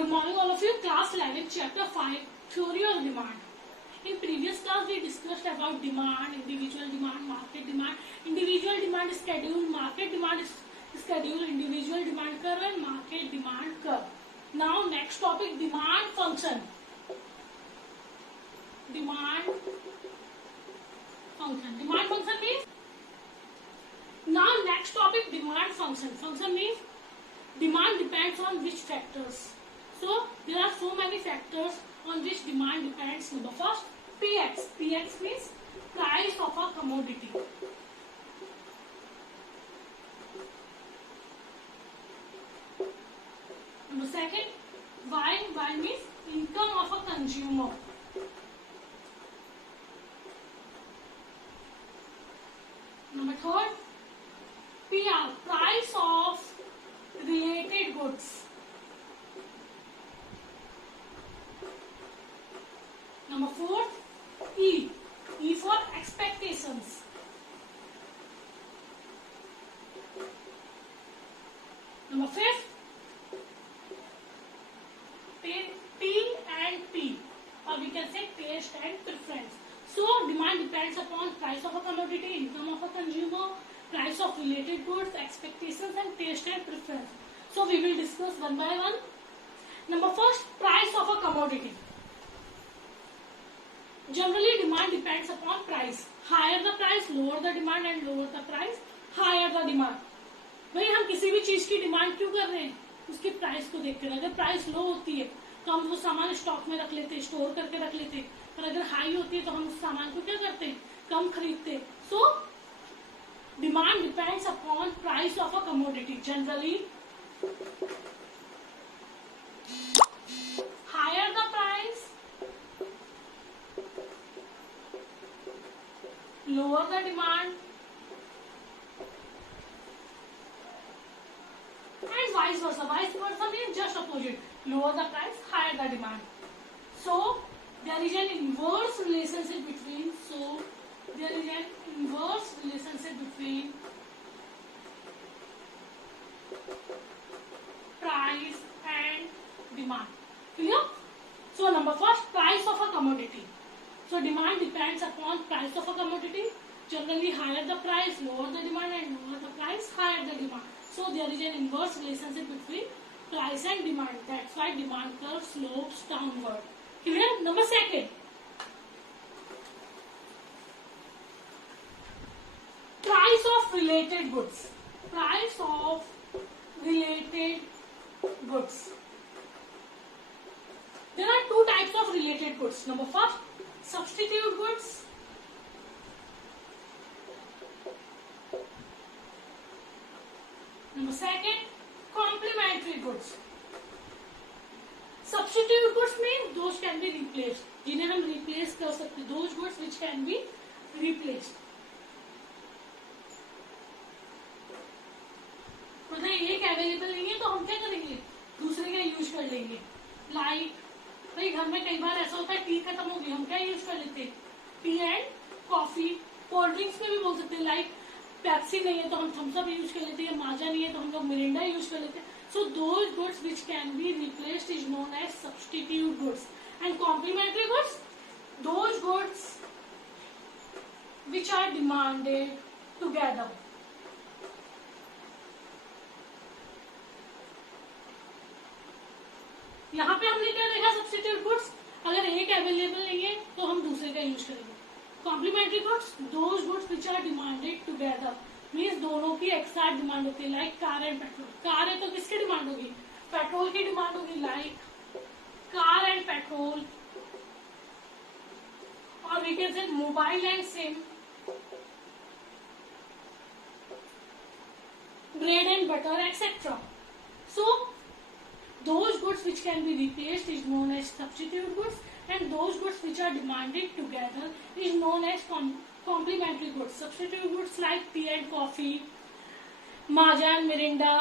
Good morning all of you. Class 11, chapter 5, theory of demand. In previous class we discussed about demand, individual demand, market demand. Individual demand is schedule, market demand is schedule, individual demand curve and market demand curve. Now next topic, demand function. Demand function. Demand function means, now next topic, demand function. Function means demand depends on which factors. So there are so many factors on which demand depends. Number first, PX. PX means price of a commodity. Number second, Y. Y means income of a consumer. Number third, PR. Price of related goods. Number fourth, E. E for expectations. Number fifth, T and P, or we can say taste and preference. So demand depends upon price of a commodity, income of a consumer, price of related goods, expectations and taste and preference. So we will discuss one by one. Number first, price of a commodity. Generally demand depends upon price. Higher the price, lower the demand, and lower the price, higher the demand. भाई हम किसी भी चीज की demand क्यों कर रहे हैं? उसकी प्राइस को देखकर. अगर प्राइस लो होती है तो हम वो सामान स्टॉक में रख लेते, स्टोर करके रख लेते, पर अगर हाई होती है तो हम उस सामान को क्या करते हैं? कम खरीदते. So demand depends upon price of a commodity. Generally higher the price, lower the demand, and vice versa. Vice versa means just opposite. Lower the price, higher the demand. So there is an inverse relationship between. Price and demand. Clear? So number first, price of a commodity. So demand depends upon price of a commodity. Generally higher the price, lower the demand, and lower the price, higher the demand. So there is an inverse relationship between price and demand. That's why demand curve slopes downward. Clear? Number second, price of related goods. Price of related goods. There are two types of related goods. Number first, substitute goods. Number second, complementary goods. Substitute goods mean those can be replaced. जिन्हें हम replace कर सकते. Those goods which can be replaced. मतलब एक available नहीं है तो हम क्या करेंगे? दूसरे का यूज कर लेंगे. लाइक भाई घर में कई बार ऐसा होता है टी खत्म हो गई, हम क्या यूज कर लेते हैं? T and coffee. Cold drinks में भी बोल सकते हैं. लाइक पेप्सी नहीं है तो हम थम्स अप यूज कर लेते हैं, माजा नहीं है तो हम लोग मिरिंडा यूज कर लेते हैं. So those goods which can be replaced is known as substitute goods. And complementary goods, those goods which are demanded together. यहाँ पे हमने क्या देखा? सब्स्टिट्यूट गुड्स, अगर एक अवेलेबल नहीं है तो हम दूसरे का यूज करेंगे. Complementary goods, those goods which are demanded together, means दोनों की एक साथ डिमांड होती है. Like car and petrol. Car है तो किसकी डिमांड होगी? पेट्रोल की डिमांड होगी. लाइक कार एंड पेट्रोल, और we can say mobile and SIM, bread and butter etcetera. So those goods which can be replaced is known as substitute goods, and those goods which are demanded together is known as complementary goods. Substitute goods like tea and coffee, Maaza and Mirinda,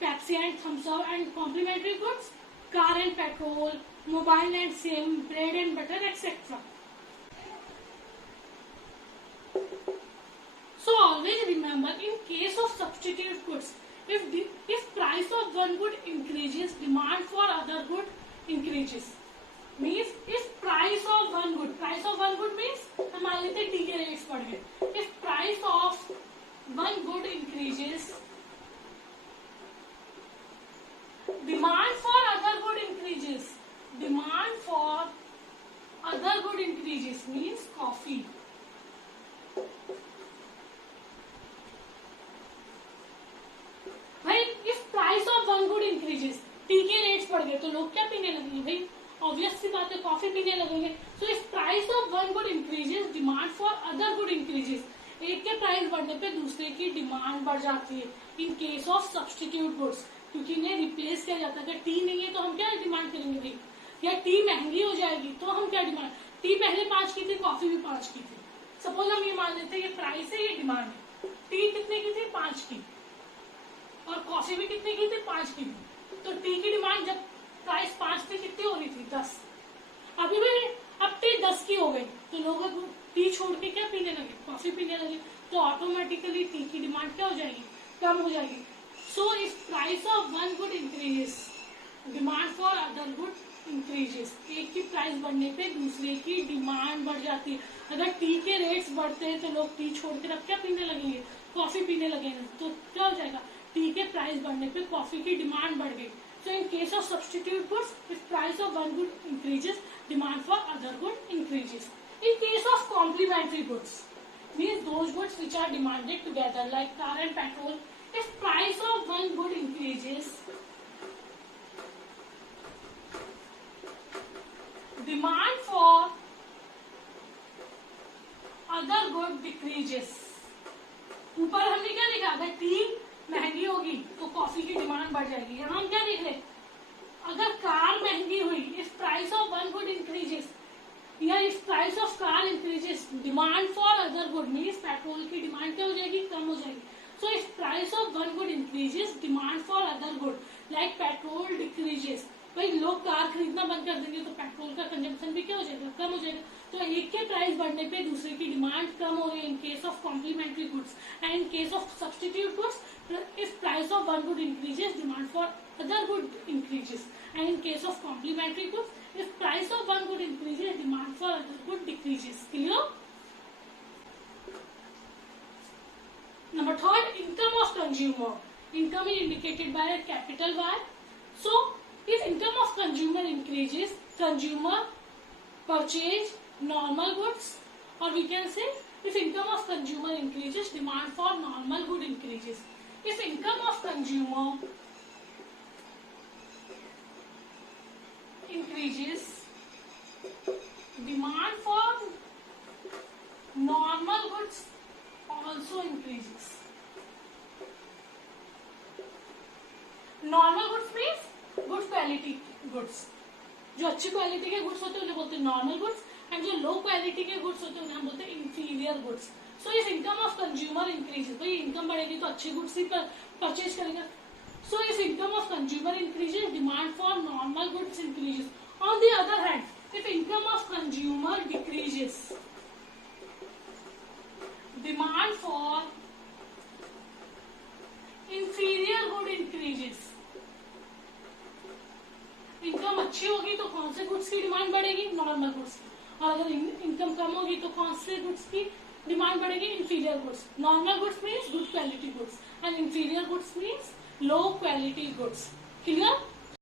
Pepsi and Thums Up, and complementary goods, car and petrol, mobile and SIM, bread and butter, etc. So always remember, in case of substitute goods, if price of one good increases, demand for other good increases. Means if price of one good means हम मान लेते हैं T के rates बढ़ गए. If price of one good increases, demand for other good increases. Demand for other good increases means coffee. भाई if price of one good increases, T के rates बढ़ गए तो लोग क्या पीने लगेंगे भाई? ऑब्वियस सी बात है, कॉफी पीने लगेंगे. सो if price of one good increases, demand for other good increases. एक के प्राइस बढ़ने पे दूसरे की डिमांड बढ़ जाती है. In case of substitute goods, क्योंकि इन्हें रिप्लेस किया जाता है. अगर टी नहीं है तो हम क्या डिमांड करेंगे भाई? या टी महंगी हो जाएगी तो हम क्या डिमांड? टी पहले 5 की थी, कॉफी भी 5 की थी. सपोज हम ये मान लेते हैं ये प्राइस है, ये डिमांड है. टी कितने की थी? 5 की. और कॉफी भी कितने की थी? 5 की. तो टी की डिमांड जब प्राइस 5 थी कितनी हो रही थी? 10. अभी भी अब टी 10 की हो गई तो लोग टी छोड़ के क्या पीने लगे? कॉफी पीने लगे. तो ऑटोमेटिकली टी की डिमांड क्या हो जाएगी? कम हो जाएगी. So if price of one good increases, demand for other good increases. एक की प्राइस बढ़ने पे दूसरे की डिमांड बढ़ जाती है. अगर टी के रेट्स बढ़ते हैं तो लोग टी छोड़कर अब क्या पीने लगेंगे? कॉफी पीने लगेंगे. तो क्या हो जाएगा? टी के प्राइस बढ़ने पे कॉफी की डिमांड बढ़ गई. So in case of substitute goods, if price of one good increases, demand for other good increases. In case of complementary goods, means those goods which are demanded together like car and petrol, if price of one good increases, demand for other good decreases. ऊपर हमने क्या लिखा? अगर T महंगी होगी तो coffee की demand बढ़ जाएगी. यहाँ हम क्या लिख रहे? अगर कार महंगी हुई, if price of one good increases, या if price of car increases, demand for other good means petrol की डिमांड क्या हो जाएगी? कम हो जाएगी. So if price of one good increases, demand for other good like petrol decreases. भाई लोग कार खरीदना बंद कर देंगे तो पेट्रोल का कंजम्पशन भी क्या हो जाएगा? कम हो जाएगा. तो एक के प्राइस बढ़ने पे दूसरे की डिमांड कम हो रही है in case of complementary goods. And in case of substitute goods, if price of one good increases, demand for other good increases. And in case of complementary goods, if price of one good increases, demand for other good decreases. Clear? Number 3, income of consumer. Income is indicated by a capital Y. So, if income of consumer increases, consumer purchase normal goods, or we can say if income of consumer increases, demand for normal good increases. If income of consumer increases, demand for normal goods also increases. Normal goods means good quality goods. जो अच्छी quality के goods होते हैं उन्हें बोलते हैं normal goods, and जो low quality के गुड्स होते हैं उन्हें हम बोलते हैं inferior goods. So if income of consumer increases, भाई इनकम बढ़ेगी तो अच्छे गुड्स ही परचेज करेगा. So if income of consumer increases, demand for normal goods increases. On the other hand, if income of consumer decreases, demand for inferior good increases. Income अच्छी होगी तो कौन से गुड्स की डिमांड बढ़ेगी? Normal goods. और अगर इनकम कम होगी तो कौन से गुड्स की डिमांड बढ़ेगी? Inferior goods. Normal goods means good quality goods and inferior goods means low quality goods. Clear?